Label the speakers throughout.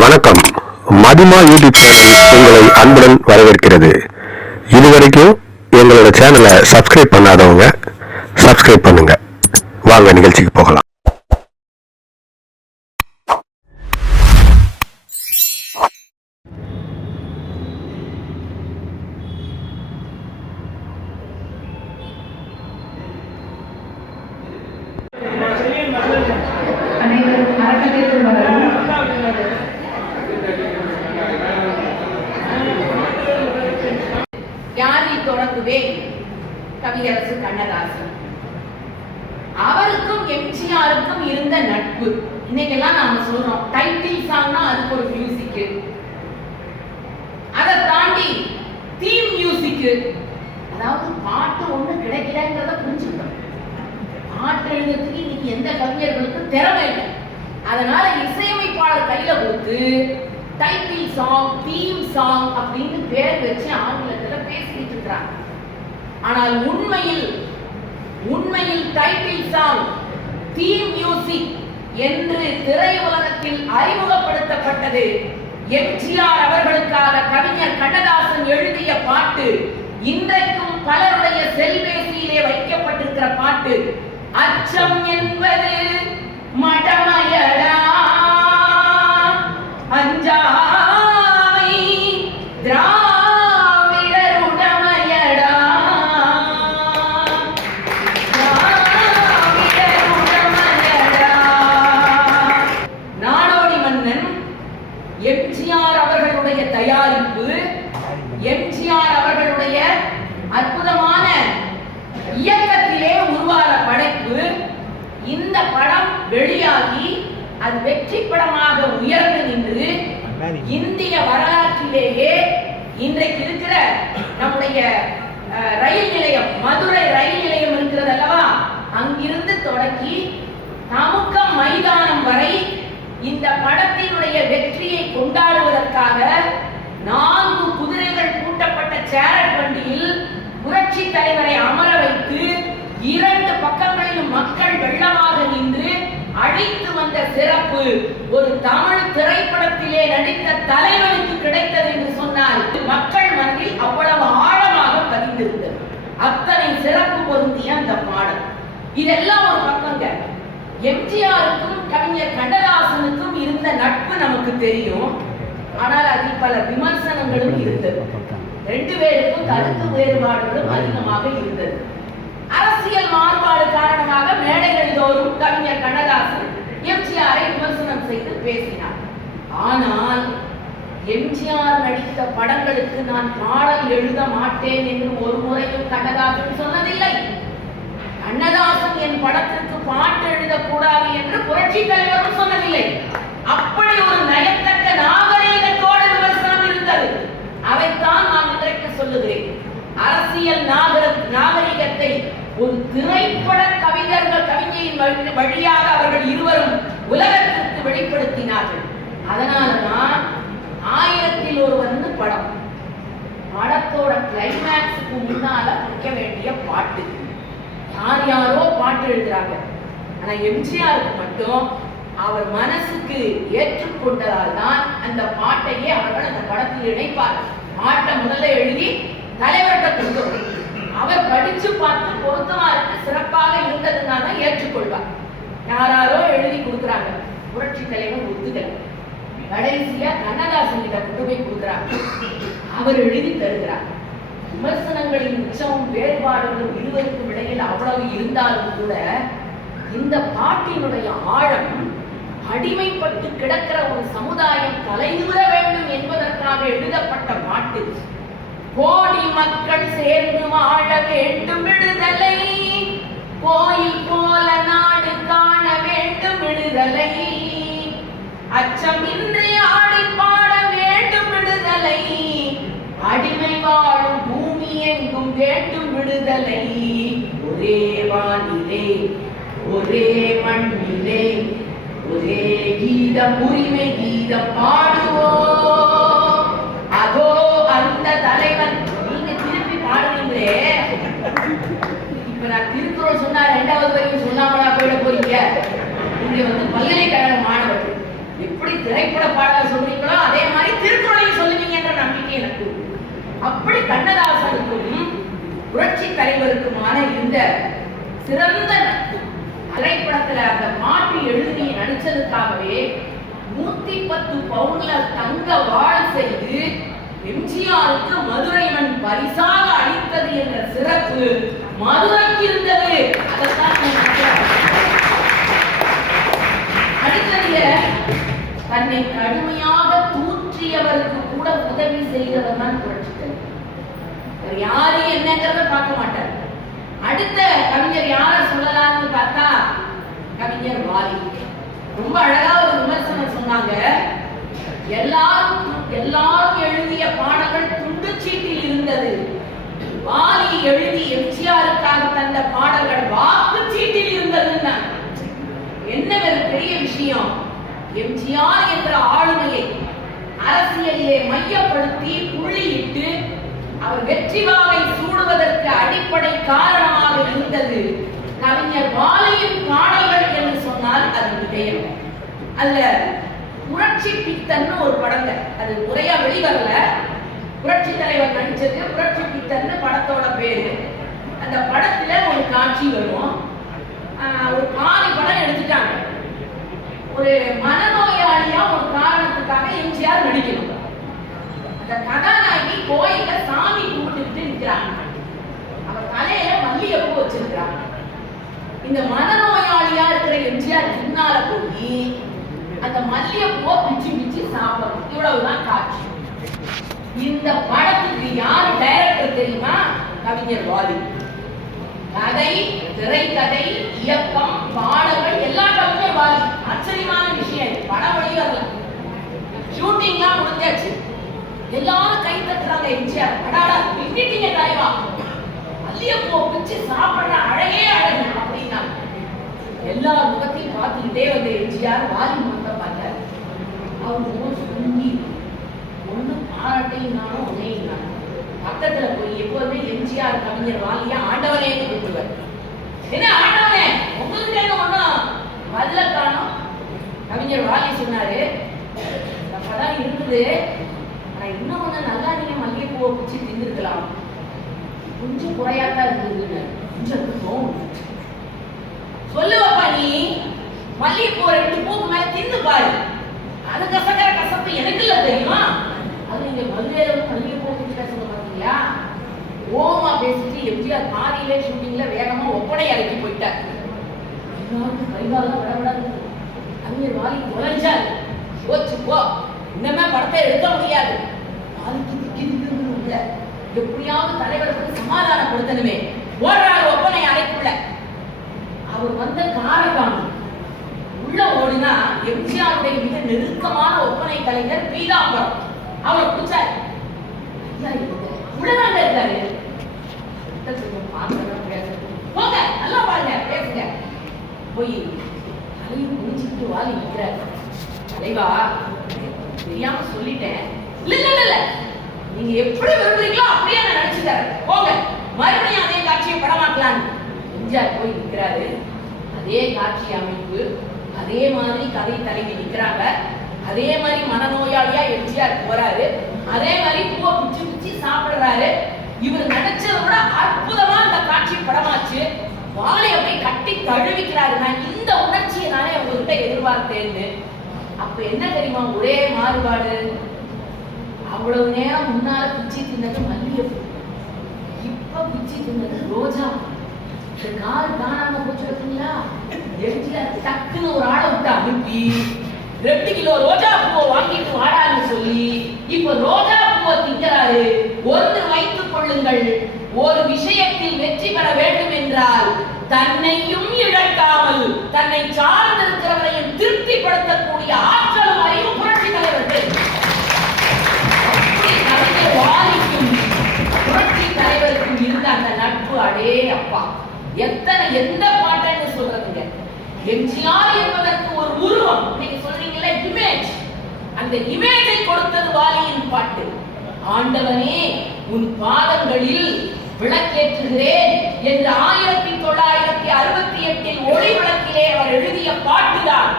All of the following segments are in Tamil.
Speaker 1: வணக்கம். மதிமா யூடியூப் சேனல் உங்களை அன்புடன் வரவேற்கிறது. இதுவரைக்கும் எங்களோட சேனலை சப்ஸ்கிரைப் பண்ணாதவங்க சப்ஸ்கிரைப் பண்ணுங்க. வாங்க நிகழ்ச்சிக்கு போகலாம்
Speaker 2: அனைவரும் அறக்கட்டளைக்குள் வரவும்
Speaker 3: யாரில் தொடங்குவேன் கவியரசு கண்ணதாசன் அவருக்கும் எம்ஜிஆருக்கும் இருந்த நட்பு இன்னைக்கெல்லாம் நாம சொல்றோம் டைட்டில் சாங்னா அதுக்கு ஒரு மியூசிக் அதை தாண்டி தீம் இருக்கு அதாவது பாட்டு ஒண்ணு கிடைக்கலங்கிறத புரிஞ்சுக்கணும். பாட்டு எழுதுறதுக்கு இன்னைக்கு எந்த கவிஞர்களுக்கும் திறமை இல்லை. அதனால இசையமைப்பாளர் கையில கொடுத்து டைட்டில் சாங் தீம் சாங் அப்படின்னு பேர் வச்சு ஆங்கிலத்துல பேசிட்டு இருக்கிறாங்க. ஆனால் உண்மையில் உண்மையில் டைட்டில் சாங் தீம் மியூசிக் என்று திரையுலகத்தில் அறிமுகப்படுத்தப்பட்டது எம்ஜிஆர் அவர்களுக்காக கவிஞர் கண்ணதாசன் எழுதிய பாட்டு இன்றைக்கும் பலருடைய செல்பேசியிலே வைக்கப்பட்டிருக்கிற பாட்டு அச்சம் என்பது மடமயடா ஒரு தமிழ் திரைப்படத்திலே நடித்த தலைவனுக்கு கிடைத்தது என்று சொன்னால் மக்கள் மனதில் அவ்வளவு ஆழமாக பதிந்திருந்தது. அத்தனை சிறப்பு பொருந்திய அந்த பாடல். இதெல்லாம் ஒரு பக்கங்க. எம்ஜிஆருக்கும் கவிஞர் கண்ணதாசனுக்கும் இருந்த நட்பு நமக்கு தெரியும். ஆனால் அதில் பல விமர்சனங்களும் இருந்தது. ரெண்டு பேருக்கும் கருத்து வேறுபாடுகளும் அதிகமாக இருந்தது. அரசியல் மாறுபாடு காரணமாக மேடைகள் தோறும் கவிஞர் கண்ணதாசன் எம்ஜிஆரை விமர்சனம் செய்து பேசினார். ஆனால் எம்ஜிஆர் நடித்த படங்களுக்கு நான் பாடல் எழுத மாட்டேன் என்று ஒரு முறையும் கண்ணதாசன் சொன்னதில்லை. கண்ணதாசன் என் படத்திற்கு பாட்டு எழுதக்கூடாது என்று புரட்சி தலைவரும் சொன்னதில்லை. அப்படி ஒரு நயத்தக்க நாகரீகத்தோடு விமர்சனம் இருந்தது. அதைத்தான் நான் இன்றைக்கு சொல்லுகிறேன். அரசியல் நாகர நாகரிகத்தை ஒரு திரைப்பட கவிஞர்கள் கவிஞையின் வழி- வழியாக அவர்கள் இருவரும் உலகத்திற்கு வெளிப்படுத்தினார்கள். அதனாலதான் ஆயிரத்தில் ஒருவன் படம். படத்தோட கிளைமேக்ஸுக்கு முன்னால வைக்க வேண்டிய பாட்டு. யார் யாரோ பாட்டு எழுதுறாங்க. ஆனா எம்ஜிஆருக்கு மட்டும் அவர் மனசுக்கு ஏற்றுக்கொண்டதால் தான் அந்த பாட்டையே அவர்கள் அந்த படத்தில் இணைப்பார் பாட்டை முதல்ல எழுதி தலைவர்கிட்ட கொடுக்கணும் அவர் படிச்சு பார்த்து பொருத்தமா இருக்கு சிறப்பாக இருந்ததுன்னா தான் ஏற்றுக்கொள்வார். யாராரோ எழுதி கொடுக்குறாங்க. புரட்சி தலைவர் ஒத்துக்கல கடைசியா கண்ணதாசன் கிட்ட கொண்டு போய் கொடுக்குறாங்க. அவர் எழுதி தருகிறார். விமர்சனங்களின் உச்சமும் வேறுபாடுகளும் இருவருக்கும் இடையில் அவ்வளவு இருந்தாலும் கூட இந்த பாட்டினுடைய ஆழம் அடிமைப்பட்டு கிடக்கிற ஒரு சமுதாயம் தலைநிமிர வேண்டும் என்பதற்காக எழுதப்பட்ட பாட்டு. கோடி மக்கள் சேர்ந்து வாழ வேண்டும் விடுதலை. கோயில் போல நாடு காண வேண்டும் விடுதலை. அச்சமின்றி ஆடி பாட வேண்டும் விடுதலை. அடிமை வாழும் பூமி எங்கும் வேண்டும் விடுதலை. ஒரே வானிலே ஒரே மண்ணிலே ஒரே கீதம் உரிமை கீதம் பாடுவோம். ஒன்று சொன்னால் ரெண்டாவது வரைக்கும் சொன்னாமலா போயிட போறீங்க? இங்கே வந்து பல்கலைக்கழக மாணவர்கள் எப்படி திரைப்பட பாடலை சொல்றீங்களோ? அதே மாதிரி திருக்குறளையும் சொல்லுவீங்கன்ற நம்பிக்கை எனக்கு. அப்படி கண்ணதாசனுக்கும் புரட்சி தலைவருக்குமான இந்த சிறந்த திரைப்படத்துல அந்த மாட்டி எழுதி நடிச்சதுக்காகவே நூத்தி பத்து பவுன்ல தங்க வாழ் செய்து எம்ஜிஆருக்கு மதுரைவன் பரிசாக அளித்தது என்ற சிறப்பு மதுரைக்கு இருந்த இருந்தது அதைத்தான் தன்னை கடுமையாக தூற்றியவருக்கு கூட உதவி செய்தவர் தான் புரட்சித்தலைவர் யாரு என்னங்கிறத பார்க்க மாட்டார். அடுத்த கவிஞர் யார சொல்லலாம்னு பார்த்தா கவிஞர் வாலி ரொம்ப அழகா ஒரு விமர்சனம் சொன்னாங்க. எல்லாரும் எல்லாரும் எழுதிய பாடல்கள் துண்டுச்சீட்டில் இருந்தது. வாலி எழுதி எம்ஜிஆருக்காக தந்த பாடல்கள் வாக்குச்சீட்டில் இருந்ததுன்னா. என்ன ஒரு பெரிய விஷயம் எம்ஜிஆர் என்ற ஆளுமையை அரசியலிலே மையப்படுத்தி புள்ளியிட்டு அவர் வெற்றி வாகை சூடுவதற்கு அடிப்படை காரணமாக இருந்தது கவிஞர் வாலியின் பாடல்கள் என்று சொன்னால் அது விஜயம். அல்ல புரட்சி பித்தன்னு ஒரு படங்க. அது முறையா வெளிவரல. புரட்சி தலைவர் நடிச்சது புரட்சி பித்தர்னு படத்தோட பேரு. அந்த படத்துல ஒரு காட்சி வரும். ஒரு பாதி படம் எடுத்துட்டாங்க. ஒரு மனநோயாளியா ஒரு காரணத்துக்காக எம்ஜிஆர் நடிக்கணும். அந்த கதாநாயகி கோயில சாமி கும்பிட்டுட்டு நிற்கிறாங்க அவ தலையில மல்லிகைப்பூ வச்சிருக்கிறாங்க. இந்த மனநோயாளியா இருக்கிற எம்ஜிஆர் பின்னால போய் அந்த மல்லிகைப்பூவை பிச்சு பிச்சு சாப்பிடணும். இவ்வளவுதான் காட்சி. இந்த படத்துக்கு யார் டைரக்டர் தெரியுமா? கவிஞர் வாலி. கதை திரைக்கதை இயக்கம் பாடல்கள் எல்லா கவிஞர் வாலி. ஆச்சரியமான விஷயம் படம் படம் வெளிவரல ஷூட்டிங்லாம் முடிஞ்சாச்சு. எல்லாரும் கை தட்டுறாங்க எம்ஜிஆர். அடாடா பின்னிட்டீங்க தலைவா. மல்லிகைப்பூ பிச்சு சாப்பிடுற அழகே அழகு அப்படின்னா. எல்லா முகத்தையும் பார்த்துக்கிட்டே வந்து எம்ஜிஆர் வாலி முகத்தை பார்த்தார். அவங்க சொல்லி சுருங்கி நானும் பாராட்டையும் நானும் பக்கத்துல போய் எப்போதுமே எம்ஜிஆர் கவிஞர் வாலியா ஆண்டவனே கூப்பிடுவார். என்ன ஆண்டவனே? உங்களுக்கு என்ன ஒண்ணும்? பதில காணும். கவிஞர் வாலி சொன்னாரு அப்பதான் இருந்தது. ஆனா இன்னும் கொஞ்சம் நல்லா நீங்க மல்லிகைப்பூவை பிடிச்சி தின்னுருக்கலாம். கொஞ்சம் குறையாத்தான் இருந்ததுன்னு கொஞ்சம் இருக்கும் சொல்லுவப்பா நீ மல்லிகைப்பூ ரெண்டு பூக்கு மேல தின்னு பாரு. அது கசக்கிற கசப்பு எனக்கு இல்ல தெரியுமா? நீங்க மதுரையில மல்லிகைப்பூ போட்டு பேசுறது பாத்தீங்களா? ஓமா பேசிட்டு எம்ஜிஆர் பாதியிலே ஷூட்டிங்ல வேகமா ஒப்பனை இறக்கி போயிட்டார். எல்லாருக்கும் கைகாலம் விட விட கவிஞர் வாலி உழைஞ்சார் யோசிச்சு போ. இன்னமே படத்தை எடுக்க முடியாது. வாலிக்கு திக்கி திக்கு உள்ள. எப்படியாவது தலைவருக்கு சமாதானப்படுத்தணுமே. ஓடுறாரு ஒப்பனை அறைக்குள்ள. அவர் வந்த காரணம் உள்ள ஓடினா எம்ஜிஆருடைய மிக நெருக்கமான ஒப்பனை கலைஞர் பீதாம்பரம். அவரை பிடிச்சாரு. ஐயா இவங்க உள்ளதாங்க இருக்காரு கிட்ட கொஞ்சம் பார்க்கணும் பேசணும் போங்க நல்லா பாருங்க பேசுங்க. போய் தலையை குடிச்சுக்கிட்டு வாலி நிற்கிறாரு தலைவா தெரியாம சொல்லிட்டேன். இல்ல இல்ல இல்ல, நீங்க எப்படி விரும்புறீங்களோ அப்படியே நான் நடிச்சு போங்க மறுபடியும் அதே காட்சியை படமாக்கலான்னு எம்ஜிஆர் போய் நிற்கிறாரு அதே காட்சி அமைப்பு அதே மாதிரி கதை தலைவி நிற்கிறாங்க அதே மாதிரி மனநோயாளியா எம்ஜிஆர் போறாரு. அதே மாதிரி பூவை பிச்சு பிச்சு சாப்பிடுறாரு. இவர் நடிச்சதை விட அற்புதமா அந்த காட்சி படமாச்சு. வாழை அப்படியே கட்டி தழுவிக்கிறாரு. நான் இந்த உணர்ச்சியை நானே உங்ககிட்ட எதிர்பார்த்தேன்னு. அப்ப என்ன தெரியுமா? ஒரே மாறுபாடு. அவ்வளவு நேரம் முன்னால பிச்சி தின்னது மல்லிகைப்பூ. இப்ப பிச்சி தின்னது ரோஜா இந்த கால் காணாம போச்சு பார்த்தீங்களா எம்ஜிஆர் டக்குன்னு ஒரு ஆளை விட்டு அனுப்பி. ரெண்டு கிலோ ரோஜா பூவை வாங்கிட்டு வாடான்னு சொல்லி இப்ப ரோஜா பூவை திங்கிறாரு ஒன்று வைத்துக் கொள்ளுங்கள். ஒரு விஷயத்தில் வெற்றி பெற வேண்டும் என்றால் தன்னையும் இழக்காமல் தன்னை சார்ந்திருக்கிறவரையும் திருப்திப்படுத்தக்கூடிய ஆற்றலும் அறிவும் புரட்சி தலைவர்கள் அப்படி புரட்சி தலைவருக்கும் இருந்த அந்த நட்பு அடே அப்பா. எத்தனை எந்த பாட்டுன்னு சொல்றதுங்க. எம்ஜிஆர் என்பதற்கு ஒரு உருவம். நீங்க சொல்றீங்கல்ல இமேஜ் அந்த இமேஜை கொடுத்தது வாலியின் பாட்டு. ஆண்டவனே உன் பாதங்களில் விளக்கேற்றுகிறேன் என்று ஆயிரத்தி தொள்ளாயிரத்தி அறுபத்தி எட்டில் ஒளி விளக்கிலே அவர் எழுதிய பாட்டுதான்.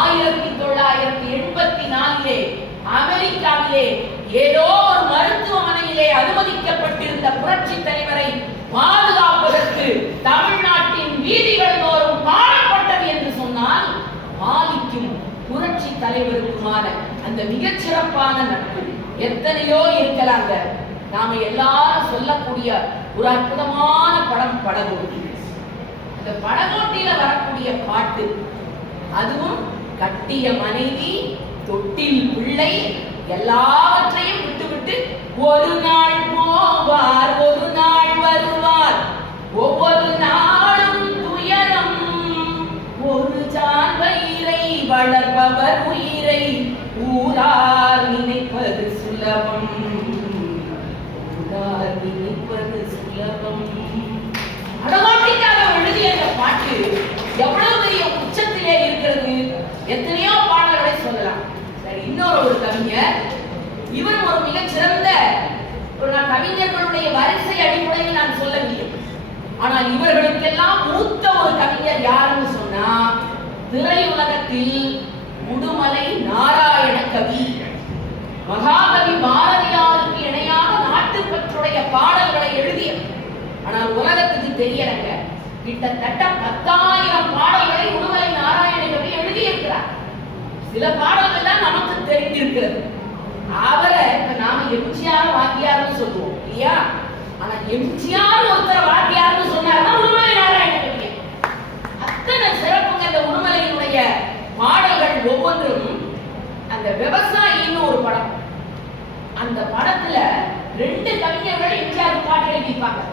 Speaker 3: ஆயிரத்தி தொள்ளாயிரத்தி எண்பத்தி நாலிலே அமெரிக்காவிலே ஏதோ ஒரு மருத்துவமனையிலே அனுமதிக்கப்பட்டிருந்த புரட்சி தலைவரை பாதுகாப்பதற்கு தமிழ்நாட்டின் வீதிகள் தோறும் பாடப்பட்டது என்று சொன்னால் பாலிக்கும் புரட்சி தலைவருக்குமான அந்த மிகச்சிறப்பான நட்பு. எத்தனையோ இருக்கலாங்க. நாம எல்லாரும் சொல்லக்கூடிய ஒரு அற்புதமான படம் படகோட்டி. அந்த படகோட்டியில வரக்கூடிய பாட்டு அதுவும் கட்டிய மனைவி தொட்டில் பிள்ளை எல்லாவற்றையும் விட்டுவிட்டு ஒரு நாள் போவார் ஒரு நாள் வருவார். ஒவ்வொரு நாள் ஒரு சார்பயிரை வளர்ப்பவர் உயிரை. ஊரார் நினைப்பது சுலபம். ஊரார் நினைப்பது சுலபம். அடவாட்டிக்காக எழுதிய அந்த பாட்டு எவ்வளவு பெரிய உச்சத்திலே இருக்கிறது? எத்தனையோ பாடல்களை சொல்லலாம். சரி இன்னொரு ஒரு கவிஞர். இவர் ஒரு மிகச்சிறந்த ஒரு நான் கவிஞர்களுடைய வரிசை அடிப்படையில் நான் சொல்லவில்லை ஆனால் இவர்களுக்கெல்லாம் மூத்த ஒரு கவிஞர் யாருன்னு சொன்னா திரையுலகத்தில் முடுமலை நாராயண கவி. மகாகவி பாரதியாருக்கு இணையாக நாட்டுப்பற்றுடைய பாடல்களை எழுதிய ஆனால் உலகத்துக்கு தெரியலங்க. கிட்டத்தட்ட பத்தாயிரம் பாடல்களை உடுமலை நாராயண கவி எழுதியிருக்கிறார். சில பாடல்கள் தான் நமக்கு தெரிந்திருக்கிறது. அவரை இப்ப நாம எம்ஜிஆர் வாத்தியார்னு சொல்லுவோம் இல்லையா? ஆனா எம்ஜிஆர் ஒருத்தர் வாத்தியார்னு சொன்னாருன்னா உடுமலை நாராயண கவி அத்தனை சிறப்புங்க இந்த உடுமலையினுடைய பாடல்கள் ஒவ்வொன்றும் அந்த விவசாயின்னு ஒரு படம் அந்த படத்துல ரெண்டு கவிஞர்கள் எம்ஜிஆர் பாட்டு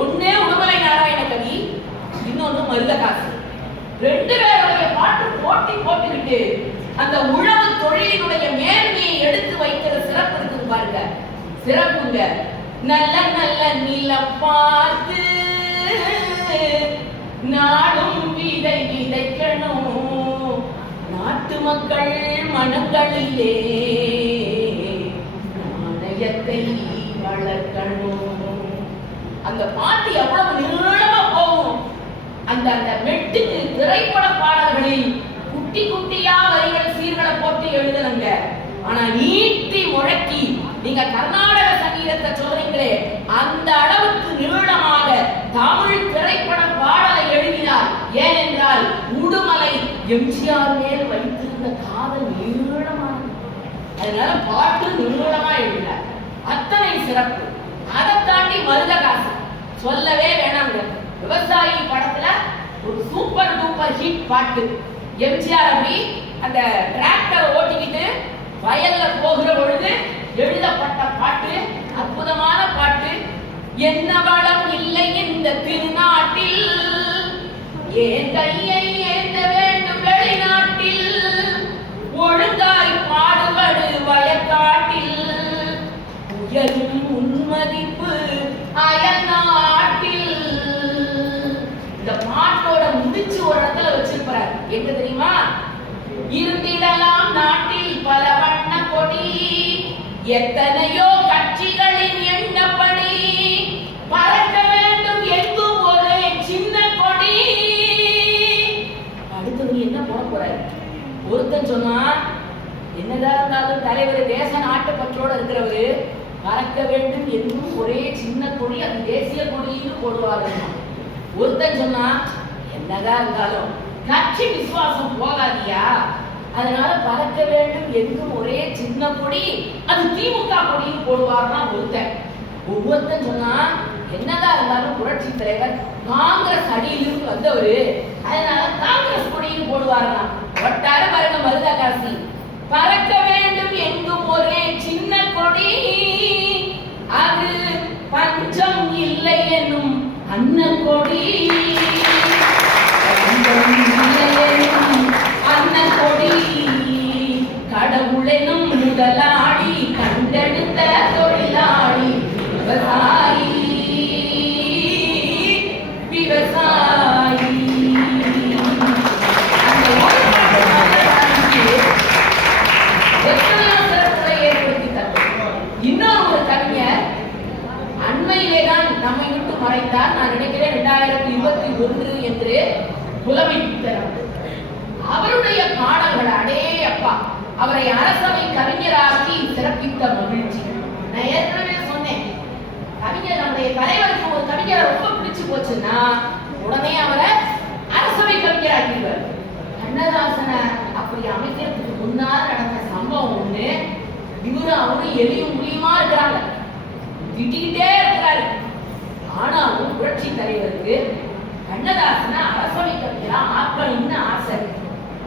Speaker 3: ஒன்னே ஒண்ணே உடுமலை நாராயண கவி இன்னொன்னு மருதகாசு. ரெண்டு பேருடைய பாட்டு போட்டி போட்டுக்கிட்டு அந்த உழவு தொழிலினுடைய மேன்மையை எடுத்து வைக்கிற சிறப்பு இருக்குது பாருங்க. சிறப்புங்க. நல்ல நல்ல நிலம் பார்த்து நாடும் விதை விதைக்கணும். நாட்டு மக்கள் மனங்களிலே நாணயத்தை வளர்க்கணும். அந்த பாட்டு எவ்வளவு நீளமா போகும்? அந்த அந்த மெட்டுக்கு திரைப்பட பாடல்களில் குட்டி குட்டியா வரிகள் சீர்களை போட்டு எழுதுனங்க. ஆனா நீட்டி முழக்கி நீங்க கர்நாடக சங்கீதத்தை சொல்றீங்களே அந்த அளவுக்கு நீளமாக தமிழ் திரைப்பட பாடலை எழுதினார். ஏனென்றால் உடுமலை எம்ஜிஆர் மேல் வைத்திருந்த காதல் நீளமானது. அதனால பாட்டு நீளமா எழுதினார். அத்தனை சிறப்பு. அதை தாண்டி மருதகாசு சொல்லவே வேணாங்க விவசாயி படத்துல ஒரு சூப்பர் டூப்பர் ஹிட் பாட்டு. எம்ஜிஆர் அப்படி அந்த டிராக்டர் ஓட்டிக்கிட்டு வயல்ல போகிற பொழுது எழுதப்பட்ட பாட்டு அற்புதமான பாட்டு. என்ன வளம் இல்லை இந்த திருநாட்டில். ஏன் கையை எத்தனையோ கட்சிகளின் எண்ணப்படி பறக்க வேண்டும் எங்கும் ஒரு சின்ன கொடி. அடுத்தது என்ன போட போற? ஒருத்தன் சொன்னா என்னதான் இருந்தாலும் தலைவர் தேச நாட்டு பற்றோடு இருக்கிறவரு பறக்க வேண்டும் என்றும் ஒரே சின்ன கொடி அது தேசிய கொடியும் போடுவாரு. ஒருத்தன் சொன்னா என்னதான் இருந்தாலும் கட்சி விசுவாசம் போகாதியா? அதனால பறக்க வேண்டும் என்றும் ஒரே சின்ன கொடி அது திமுக கொடியும் போடுவாருன்னா ஒருத்தன். ஒவ்வொருத்தன் சொன்னா என்னதான் இருந்தாலும் புரட்சி தலைவர் காங்கிரஸ் அடியிலிருந்து வந்தவரு. அதனால காங்கிரஸ் கொடியும் போடுவாருன்னா வட்டார பாருங்க மருதகாசி பறக்க வேண்டும் எங்கும் ஒரே சின்ன கொடி அது பஞ்சம் இல்லை என்னும் அன்ன கொடி. இல்லை என்னும் அன்ன கொடி கடவுளெனும் முதலாளி கண்டெடுத்த தொழிலாளி விவசாயி. விவசாயி இன்னொரு ஒரு கவிஞர் அண்மையிலே தான் நம்மை விட்டு மறைத்தார் நான் நினைக்கிறேன் இரண்டாயிரத்தி இருபத்தி ஒன்று என்று புலமை புத்தகம் அவருடைய பாடல்கள் அடே அப்பா அவரை அரசவை கவிஞராக்கி சிறப்பித்த மகிழ்ச்சி நான் ஏற்கனவே சொன்னேன் கவிஞர் நம்முடைய நம்முடைய தலைவருக்கு ஒரு கவிஞரை ரொம்ப பிடிச்சு உடனே அவரை அரசவை கவிஞராக்கிடுவார். கண்ணதாசனை அப்படி அமைக்கிறதுக்கு முன்னால் நடந்த சம்பவம் ஒண்ணு இவரு அவரும் எளியும் முடியுமா இருக்கிறாங்க திட்டிக்கிட்டே இருக்கிறாரு. ஆனாலும் புரட்சி தலைவருக்கு கண்ணதாசனை அரசவை கவிஞரா ஆக்கணும்னு ஆசை.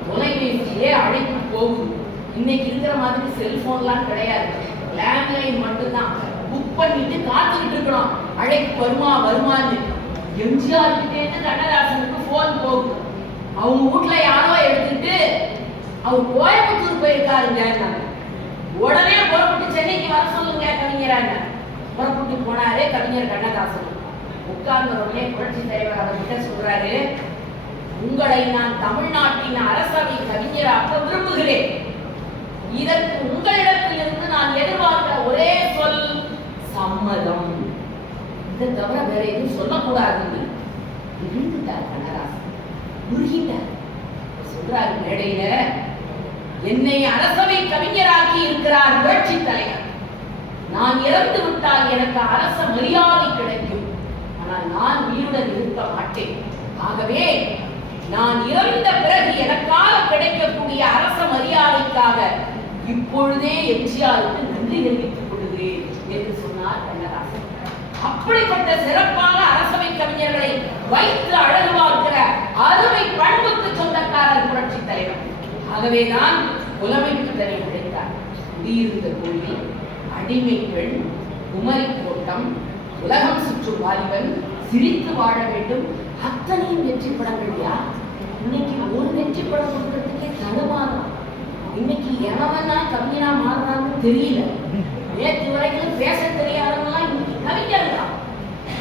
Speaker 3: தொலைபேசியே அழைப்பு போகுது. இன்னைக்கு இருக்கிற மாதிரி செல்போன்லாம் கிடையாது. லேண்ட்லைன் மட்டும்தான். புக் பண்ணிட்டு காத்துக்கிட்டு இருக்கணும். அழைப்பு வருமா வருமான்னு. எம்ஜிஆர் கிட்டேருந்து கண்ணதாசனுக்கு போன் போகுது அவங்க வீட்ல யாரோ எடுத்துட்டு அவங்க கோயம்புத்தூர் போயிருக்காருங்க. உடனே புறப்பட்டு சென்னைக்கு வர சொல்லுங்க கவிஞராங்க புறப்பட்டு போனாரே கவிஞர் கண்ணதாசன். உட்கார்ந்த உடனே புரட்சி தலைவர் அவர்கிட்ட சொல்றாரு உங்களை நான் தமிழ்நாட்டின் அரசவை கவிஞராக விரும்புகிறேன். இதற்கு உங்களிடத்திலிருந்து நான் எதிர்பார்க்கிற ஒரே சொல் சம்மதம். இதை தவிர வேற எதுவும் சொல்லக்கூடாதுன்னு இருந்துட்டார் கண்ணராசன் உருகிட்டார் சொல்றாரு மேடையில என்னை அரசவை கவிஞராக்கி இருக்கிறார் புரட்சி தலைவர். நான் இறந்து விட்டால் எனக்கு அரச மரியாதை கிடைக்கும். ஆனால் நான் உயிருடன் இருக்க மாட்டேன். ஆகவே நான் இறந்த பிறகு எனக்காக கிடைக்கக்கூடிய அரச மரியாதைக்காக இப்பொழுதே எம்ஜிஆருக்கு நன்றி தெரிவித்துக் கொள்கிறேன் என்று சொன்னார் கண்ணதாசன் அப்படிப்பட்ட சிறப்பான அரசவை கவிஞர்களை வைத்து அழகு பார்க்கிற அருமை பண்புக்கு சொந்தக்காரர் புரட்சி தலைவர். ஆகவேதான் புலமைப்பு தன்னை உழைத்தார் குடியிருந்த கோயில் அடிமை பெண் குமரி கோட்டம் உலகம் சுற்றும் வாலிபன் சிரித்து வாழ வேண்டும். அத்தனையும் வெற்றி படங்கள் யார்? இன்னைக்கு ஒரு வெற்றி படம் கொடுக்கறதுக்கே தடுமாறும் இன்னைக்கு எவனா கவிஞனா மாறுறான்னு தெரியல நேற்று வரைக்கும் பேச தெரியாதவங்களாம் இன்னைக்கு கவிஞர் தான்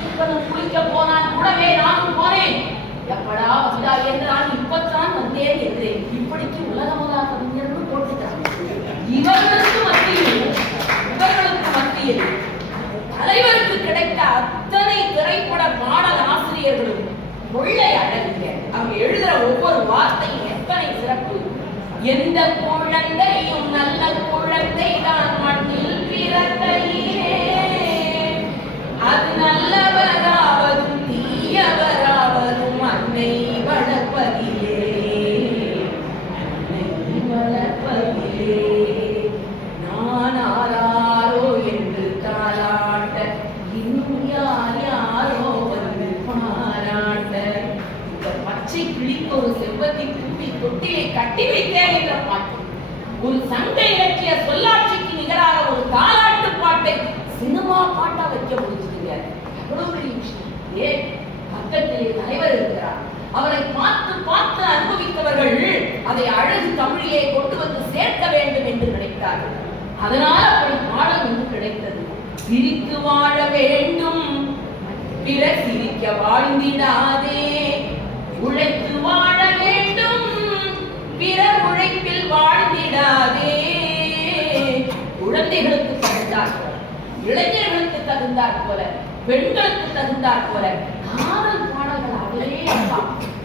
Speaker 3: இப்ப நான் குளிக்க போனான் கூடவே நானும் போனேன் எப்படா வந்தா என்றான் இப்பத்தான் வந்தேன் என்றேன் இப்படிக்கு உலகமலா கவிஞர்னு போட்டுக்கிறாங்க. இவர்களுக்கு மத்தியில் இவர்களுக்கு மத்தியில் தலைவருக்கு கிடைத்த அத்தனை திரைப்பட பாடல் ஆசிரியர்களும் கொள்ளை அழகுங்க அவங்க எழுதுற ஒவ்வொரு வார்த்தையும் எத்தனை சிறப்பு? எந்த குழந்தையும் நல்ல குழந்தை தான் கட்டி வைத்தேன் என்ற பாட்டு. ஒரு சங்க இலக்கிய சொல்லாட்சிக்கு நிகராக ஒரு தாலாட்டு பாட்டை சினிமா பாட்டா வைக்க முடிச்சுதுங்க எவ்வளவு பெரிய விஷயம் ஏன் பக்கத்திலே தலைவர் இருக்கிறார். அவரை பார்த்து பார்த்து அனுபவித்தவர்கள் அதை அழகு தமிழிலே கொண்டு வந்து சேர்க்க வேண்டும் என்று நினைத்தார்கள். அதனால் அப்படி பாடல் வந்து கிடைத்தது. சிரித்து வாழ வேண்டும். பிற சிரிக்க வாழ்ந்திடாதே. உழைத்து குழந்தைகளுக்கு தகுந்தார் போல இளைஞர்களுக்கு தகுந்தாற் போல பெண்களுக்கு தகுந்தாற் போல காதல் பாடல்கள் அவரே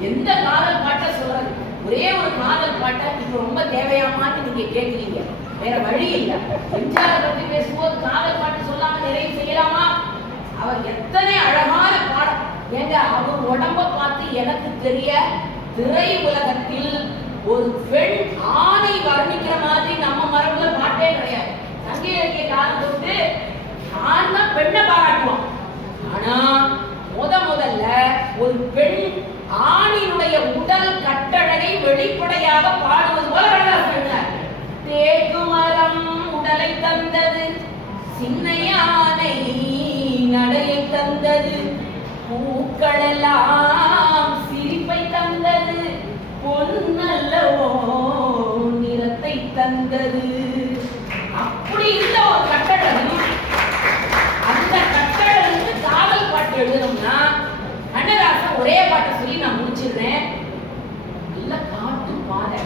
Speaker 3: எந்த காதல் பாட்டை சொல்றது? ஒரே ஒரு காதல் பாட்டை இப்ப ரொம்ப தேவையாமான்னு நீங்க கேக்குறீங்க. வேற வழி இல்ல. எம்ஜிஆர் பத்தி பேசும்போது காதல் பாட்டு சொல்லாம நிறைய செய்யலாமா? அவர் எத்தனை அழகான பாடம் ஏங்க அவர் உடம்ப பார்த்து எனக்கு தெரிய திரை உலகத்தில் ஒரு பெண் ஆணை வர்ணிக்கிற மாதிரி நம்ம மரபுல பாட்டே கிடையாது. சங்க இலக்கிய காலம் தொட்டு ஆண் தான் பெண்ணை பாராட்டுவோம் ஆனா முத முதல்ல ஒரு பெண் ஆணினுடைய உடல் கட்டழகை வெளிப்படையாக பாடுவது போல கண்ணதாசன் தேக்கு மரம் உடலை தந்தது சின்ன யானை நடையை தந்தது பூக்களெல்லாம் சிரிப்பை தந்தது பொன்னல்லவோ நிறத்தை தந்தது அப்படி இருந்த ஒரு கட்டடம் அந்த கட்டடத்துக்கு காதல் பாட்டு எழுதணும்னா கண்ணதாசன் ஒரே பாட்டை சொல்லி நான் முடிச்சிடுறேன் நல்ல காட்டு பாதை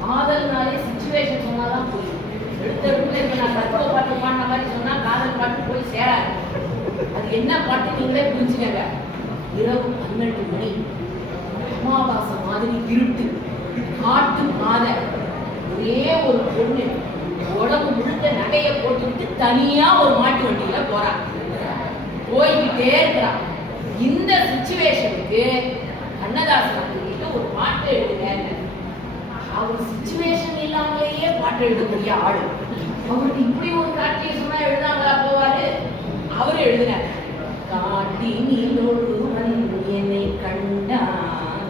Speaker 3: காதல்னாலே சுச்சுவேஷன் சொன்னாதான் புரியும் எடுத்த எடுப்புல இப்ப நான் தத்துவ பாட்டு பாடின மாதிரி சொன்னா காதல் பாட்டு போய் சேராது. அது என்ன பாட்டு நீங்களே புரிஞ்சுக்கங்க. இரவு பன்னெண்டு மணி. அமாவாசை மாதிரி இருட்டு. காட்டு மாத ஒரே ஒரு பொண்ணு. உடம்பு முழுக்க நகைய போட்டுக்கிட்டு தனியா ஒரு மாட்டு வண்டியில போறா. போய்கிட்டே இருக்கிறா. இந்த சுச்சுவேஷனுக்கு கண்ணதாசன் அவர்கிட்ட ஒரு பாட்டு எழுதுங்க அவர் சுச்சுவேஷன் இல்லாமலேயே பாட்டு எழுதக்கூடிய ஆளு. அவருக்கு இப்படி ஒரு காட்சியை சொன்னா எழுதாங்களா? போவாரு. அவர் எழுதினார். காட்டினில் ஒருவன் என்னை கண்டான்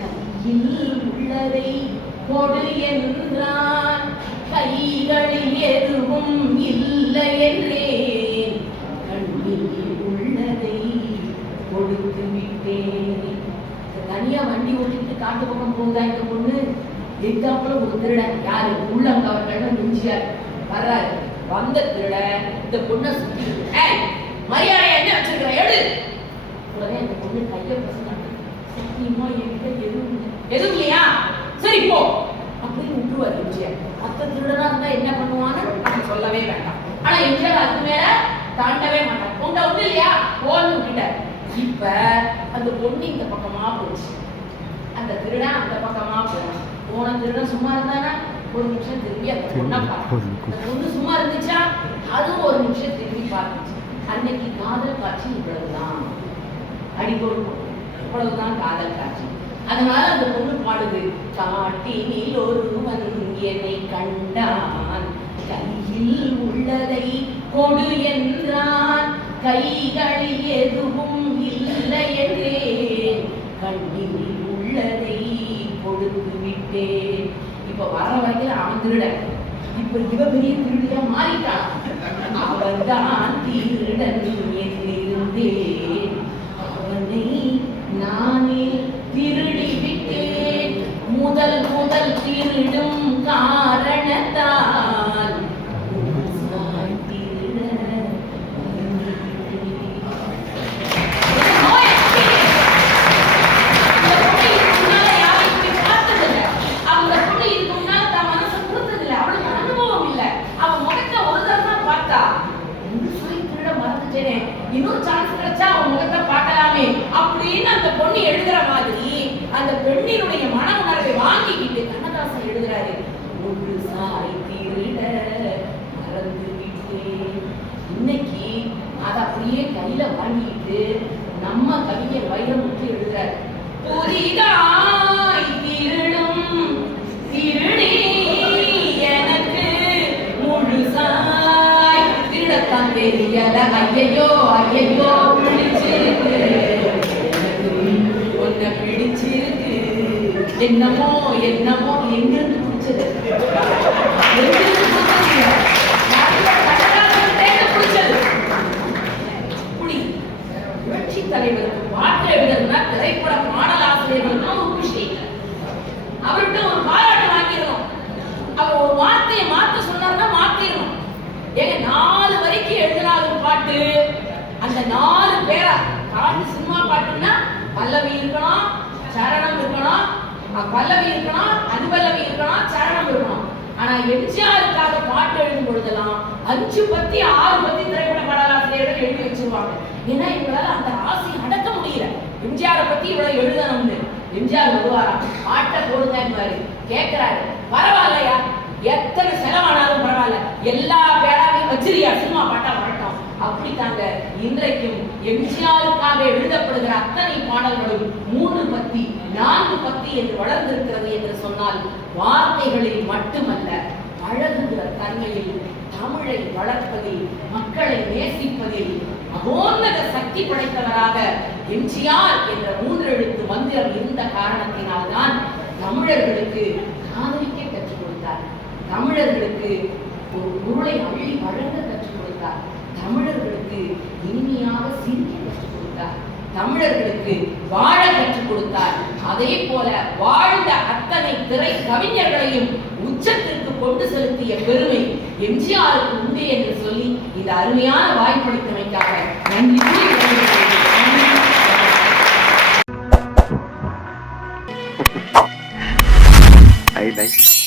Speaker 3: கையில் உள்ளதை கொடு என்றான் கைகளில் எதுவும் இல்லை என்றேன். கண்ணில் உள்ளதை கொடுத்து விட்டேன். தனியா வண்டி ஓட்டிட்டு காட்டு பக்கம் போகுதா இந்த பொண்ணு? எக்ஸாம்பிள் ஒரு திருடன். யாரு? உள்ளங்க அவர்கள் மிஞ்சியார். வர்றாரு. வந்த திருடன் இந்த பொண்ணை சுத்தி ஏய் மரியாதை என்ன வச்சிருக்கிற? எடு. உடனே அந்த பொண்ணு கையை பசங்க சத்தியமா என்கிட்ட எதுவும் எதுவும் இல்லையா? சரி போ. அப்படின்னு விட்டுருவாரு எம்ஜிஆர் மத்த திருடனா இருந்தா என்ன பண்ணுவான்னு நம்ம சொல்லவே வேண்டாம். ஆனா எம்ஜிஆர் அதுக்கு மேல தாண்டவே மாட்டான் உண்டா வந்து இல்லையா? போன்னு விட்டுட்டார். இப்ப அந்த பொண்ணு இந்த பக்கமா போச்சு. அந்த திருடன் அந்த பக்கமா போனான் போன திருடன் சும்மா இருந்தானா? ஒரு நிமிஷம் திரும்பி அந்த பொண்ணை பொண்ணு சும்மா இருந்துச்சா? அதுவும் ஒரு நிமிஷம் திரும்பி பார்த்துச்சு. அன்னைக்கு காதல் காட்சி இவ்வளவுதான். அடிக்கோடு இவ்வளவுதான் காதல் காட்சி. அதனால அந்த பொண்ணு பாடுது காட்டினில் ஒருவன் என்னை கண்டான். கையில் உள்ளதை கொடு என்றான். கைகளில் எதுவும் இல்லை என்றேன். கண்ணில் உள்ளதை கொடுத்து விட்டேன் இப்போ வர வரைக்கும் அவன் திருடன். இப்ப இவ பெரிய திருடியா மாறிட்டான் அவன்தான் திருடன் என்றிருந்தேன் அவனை நானே திருடி விட்டேன் முதல் முதல் திருடும் காரணத்தால் நான் திருட இன்னொரு சான்ஸ் கிடைச்சா அவன் முகத்தை பார்க்கலாமே அப்படின்னு அந்த பொண்ணு எழுதுற மாதிரி அந்த பெண்ணினுடைய மன உணர்வை வாங்கிக்கிட்டு கண்ணதாசன் எழுதுறாரு ஒரு சாய் திருட மறந்து விட்டேன் இன்னைக்கு அதை அப்படியே கையில வாங்கிட்டு நம்ம கவிஞர் வைரமுத்து எழுதுறாரு புதிதாய் திருடும் திருடி எனக்கு முழுசாய் திருடத்தான் தெரியல ஐயையோ ஐயையோ பிடிச்சிருக்கு ஒன்ன பிடிச்சிருக்கு என்னமோ என்னமோ எங்கிருந்து பிடிச்சது? எங்கிருந்து பிடிச்சது? நல்ல கடலாளர்கிட்டேருந்து பிடிச்சது புடி புரட்சி தலைவருக்கு பாட்டு எழுதுறதுனா திரைப்பட பாடலாசிரியர்கள்னா ஒரு குஷி அவர்கிட்ட ஒரு பாராட்டு வாங்கிடணும் அவர் ஒரு வார்த்தையை மாத்த சொன்னார்னா மாத்திடணும் ஏங்க நாலு வரைக்கும் எழுதினாலும் பாட்டு. அந்த நாலு பேரா பாட்டு சினிமா பாட்டுன்னா பல்லவி இருக்கணும் சரணம் இருக்கணும் பல்லவி இருக்கணும் அனுபல்லவி இருக்கணும் சரணம் இருக்கணும். ஆனா எம்ஜிஆருக்காக பாட்டு எழுதும் பொழுதெல்லாம் அஞ்சு பத்தி ஆறு பத்தி திரைப்பட பாடலாசிரியர்கள் எழுதி வச்சிருவாங்க. ஏன்னா இவங்களால அந்த ஆசையை அடக்க முடியல. எம்ஜிஆரை பத்தி இவ்வளவு எழுதணும்னு. எம்ஜிஆர் வருவாரா? பாட்டை போடுங்க கேட்கிறாரு பரவாயில்லையா? எத்தனை செலவானாலும் பரவாயில்ல. எல்லா பேராவையும் வச்சிரியா சினிமா பாட்டா வரட்டும். அப்படித்தாங்க. இன்றைக்கும் எம்ஜிஆருக்காக எழுதப்படுகிற அத்தனை பாடல்களும் மூன்று பத்தி நான்கு பத்தி என்று வளர்ந்திருக்கிறது என்று சொன்னால் வார்த்தைகளில் மட்டுமல்ல அழகுகிற தன்மையில் தமிழை வளர்ப்பதில் மக்களை நேசிப்பதில் அகோன்னத சக்தி படைத்தவராக எம்ஜிஆர் என்ற மூன்றெழுத்து மந்திரம் இருந்த காரணத்தினால்தான் தமிழர்களுக்கு காதலிக்க கற்றுக் கொடுத்தார். தமிழர்களுக்கு ஒரு பொருளை அள்ளி வழங்க கற்றுக் கொடுத்தார். தமிழர்களுக்கு இனிமையாக சிரிக்க கற்றுக் கொடுத்தார். தமிழர்களுக்கு வாழ கற்றுக் கொடுத்தார். அதே போல வாழ்ந்த அத்தனை திரை கவிஞர்களையும் உச்சத்திற்கு கொண்டு செலுத்திய பெருமை எம்ஜிஆருக்கு உண்டு என்று சொல்லி இந்த அருமையான வாய்ப்பளித்தமைக்காக நன்றி.
Speaker 1: I like.